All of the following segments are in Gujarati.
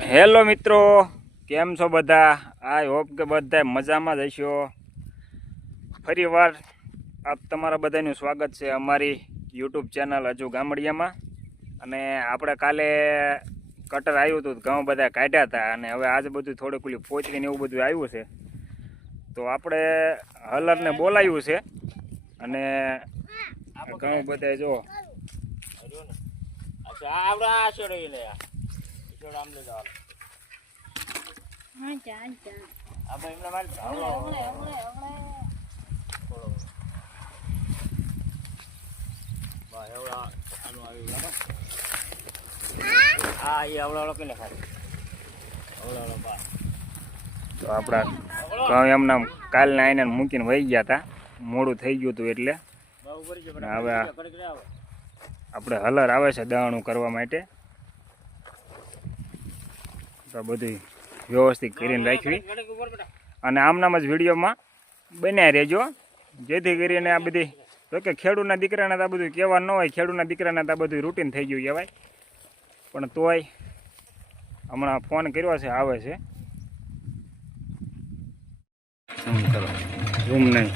હેલો મિત્રો, કેમ છો બધા? આઈ હોપ કે બધા મજામાં જ હશો. ફરીવાર આપ તમારા બધાનું સ્વાગત છે અમારી યુટ્યુબ ચેનલ હજુ ગામડિયામાં. અને આપણે કાલે કટર આવ્યું હતું, ઘઉં બધા કાઢ્યા હતા, અને હવે આજે બધું થોડુંક પેલી પોચડીને એવું બધું આવ્યું છે. તો આપણે હલરને બોલાવ્યું છે અને ઘઉં બધા જો તો આપણા ઘઉં એમના કાલના આઈને મૂકીને વહી ગયા હતા, મોડું થઈ ગયું હતું એટલે. હવે આપણે હલર આવે છે દળણું કરવા માટે, તો બધું વ્યવસ્થિત કરીને રાખવી. અને આમનામ જ વિડીયોમાં બન્યા રહેજો, જેથી કરીને આ બધી તો કે ખેડૂતના દીકરાને તો આ બધું કહેવા ન હોય, ખેડૂતના દીકરાને તો આ બધું રૂટીન થઈ ગયું કહેવાય. પણ તોય હમણાં ફોન કર્યો છે, આવે છે. રૂમ નહીં,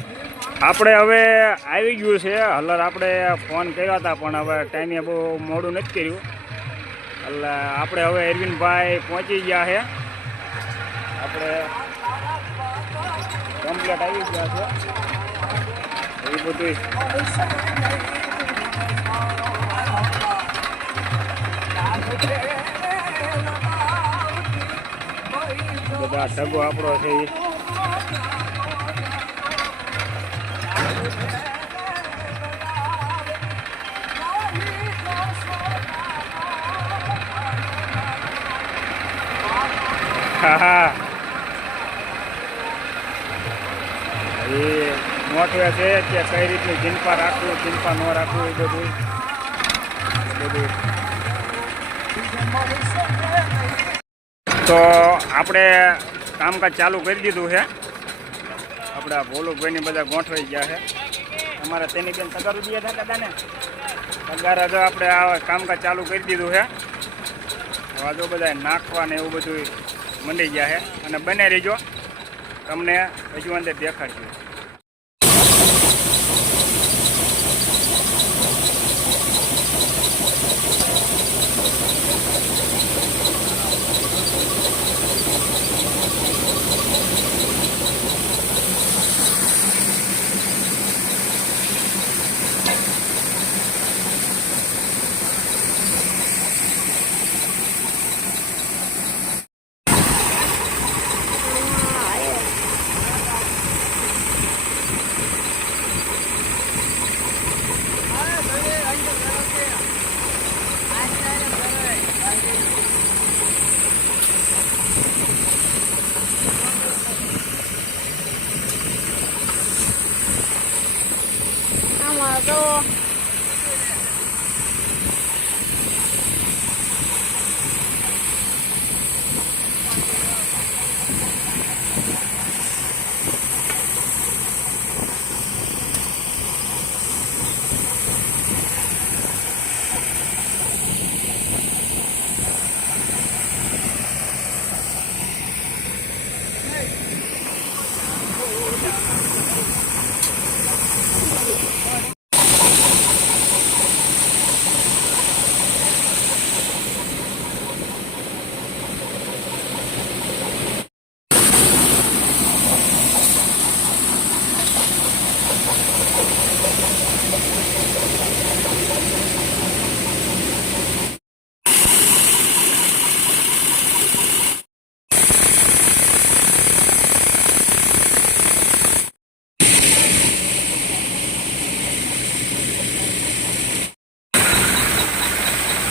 આપણે હવે આવી ગયું છે હલર. આપણે ફોન કર્યા હતા પણ હવે ટાઈમે બહુ મોડું નથી કર્યું, એટલે આપણે હવે અરવિંદભાઈ પહોંચી ગયા છે. આપણે કમ્પ્લીટ આવી ગયા છે એ બધું. બધા ઢગો આપણો છે એ એ મોટવે છે કે કઈ રીતની ચિંતા રાખવું, ચિંતા ન રાખવું, એ બધું. તો આપણે કામકાજ ચાલુ કરી દીધું છે. આપણા ભોલુભાઈને બધા ગોઠવાઈ ગયા છે. અમારા તેની બેન તગારું દે છે દાદાને તગાર તો આપણે આ કામકાજ ચાલુ કરી દીધું છે. હવે જો બધા નાખવા ને એવું બધું મંડી ગયા છે. અને બને રહીજો, તમને હજુ અંદર દેખાડશું. તો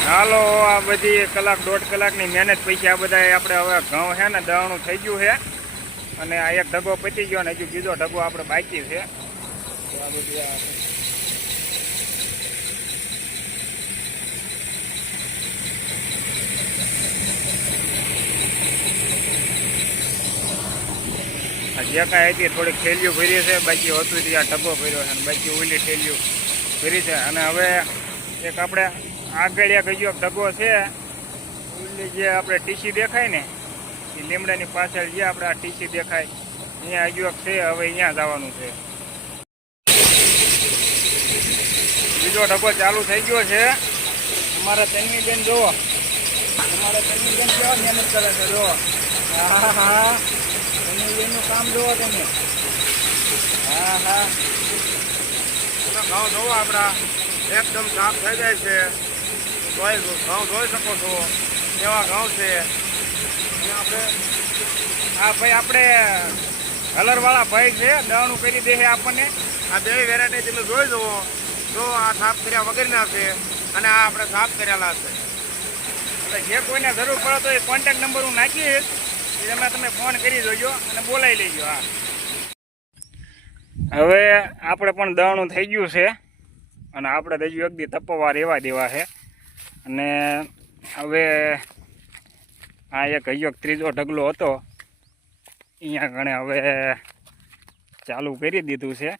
હાલો, આ બધી કલાક દોઢ કલાકની મહેનત પછી આ બધા આપણે હવે ઘઉં છે ને દળણું થઈ ગયું છે. અને આ એક ઢગો પતી ગયો ને હજુ બીજો ઢગો આપણે બાકી છે. આ બધી જે કાંઈ હતી થોડીક થેલીઓ ભરી છે, બાકી હતું ત્યાં ઢગો ભર્યો છે, અને બાકી ઓલી થેલીઓ ભરી છે. અને હવે એક આપણે આગળ એક હજુ ઢગો છે, ઓલી પેલી જે આપણે ટીસી દેખાય ને એ લીમડાની પાછળ જે આપણે આ ટીસી દેખાય અહીંયા હજુ એક છે, હવે અહીંયા જવાનું છે. બીજો ડબ્બો ચાલુ થઈ ગયો છે. અમારા તન્વી બેન જુઓ, અમારા તન્વી બેન કેવા મહેનત કરે છે જુઓ. હા હા, તન્વી બેનનું કામ જુઓ તમે. હા હા, ઘઉં જોવો આપણા એકદમ સાફ થઈ જાય છે. ઘઉં જોઈ શકો છો એવા ઘઉં છે. આપણે હા ભાઈ, આપણે કલરવાળા ભાઈ છે, દળનું કરી દે છે આપણને. આ બે વેરાયટી તમે જોઈ જુઓ. જો આ સાફ કર્યા વગરના છે અને આ આપણે સાફ કરેલા છે. એટલે જે કોઈને જરૂર પડે તો એ કોન્ટેક્ટ નંબર હું નાખીશ, એમાં તમે ફોન કરી જોજો અને બોલાવી લેજો. હા, હવે આપણે પણ દળનું થઈ ગયું છે અને આપણે તો હજુ એક દી તપવા રહેવા દેવા છે. અને હવે આ એક હજુ ત્રીજો ઢગલો હતો અહીંયા ગણે હવે ચાલુ કરી દીધું છે.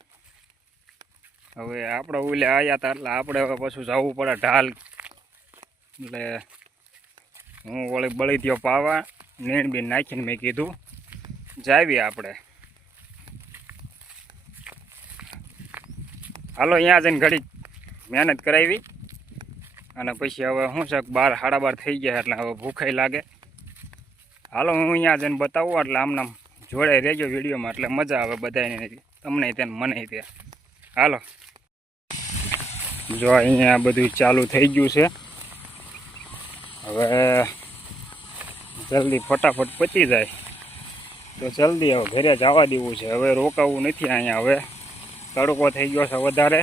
હવે આપણે ઓલે આવ્યા હતા એટલે આપણે હવે પાછું જવું પડે ઢાલ. એટલે હું વળી બળીત્યો પાવા નીણ બીન નાખીને મેં કીધું જાવીએ આપણે. હાલો અહીંયા જઈને ઘડી મહેનત કરાવી અને પછી હવે શું છે 12 સાડા 12 થઈ ગયા એટલે હવે ભૂખાઈ લાગે. હાલો હું અહીંયા જઈને બતાવું એટલે આમનામ જોડે રહેજો વિડીયોમાં, એટલે મજા આવે બધાને, તમને તેને મને તે. હાલો, જો અહીંયા બધું ચાલુ થઈ ગયું છે. હવે જલ્દી ફટાફટ પતી જાય તો જલ્દી હવે ઘરે જવા દેવું છે. હવે રોકાવું નથી અહીંયા, હવે તડકો થઈ ગયો છે વધારે.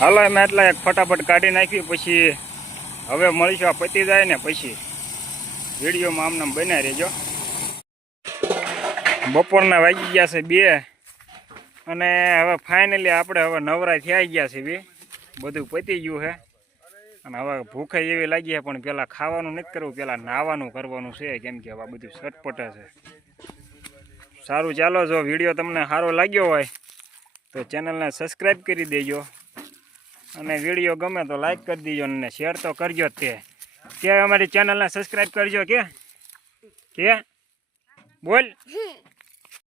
હાલો એમ એટલા એક ફટાફટ કાઢી નાખી, પછી હવે મળીશું આ પતી જાય ને પછી વિડીયોમાં આમનામ બનાવી રહેજો. બપોરના વાગી ગયા છે 2 અને હવે ફાઇનલી આપણે હવે નવરા થઈ ગયા છે 2, બધું પતી ગયું છે. અને હવે ભૂખે એવી લાગી છે, પણ પહેલાં ખાવાનું નથી કરવું, પહેલાં નાહવાનું કરવાનું છે, કેમ કે હવે બધું સટપટે છે. સારું, ચાલો, જો વિડીયો તમને સારો લાગ્યો હોય તો ચેનલને સબસ્ક્રાઈબ કરી દેજો અને વિડીયો ગમે તો લાઈક કરી દેજો અને શેર તો કરજો જ તે. કે અમારી ચેનલને સબસ્ક્રાઈબ કરજો કે બોલ.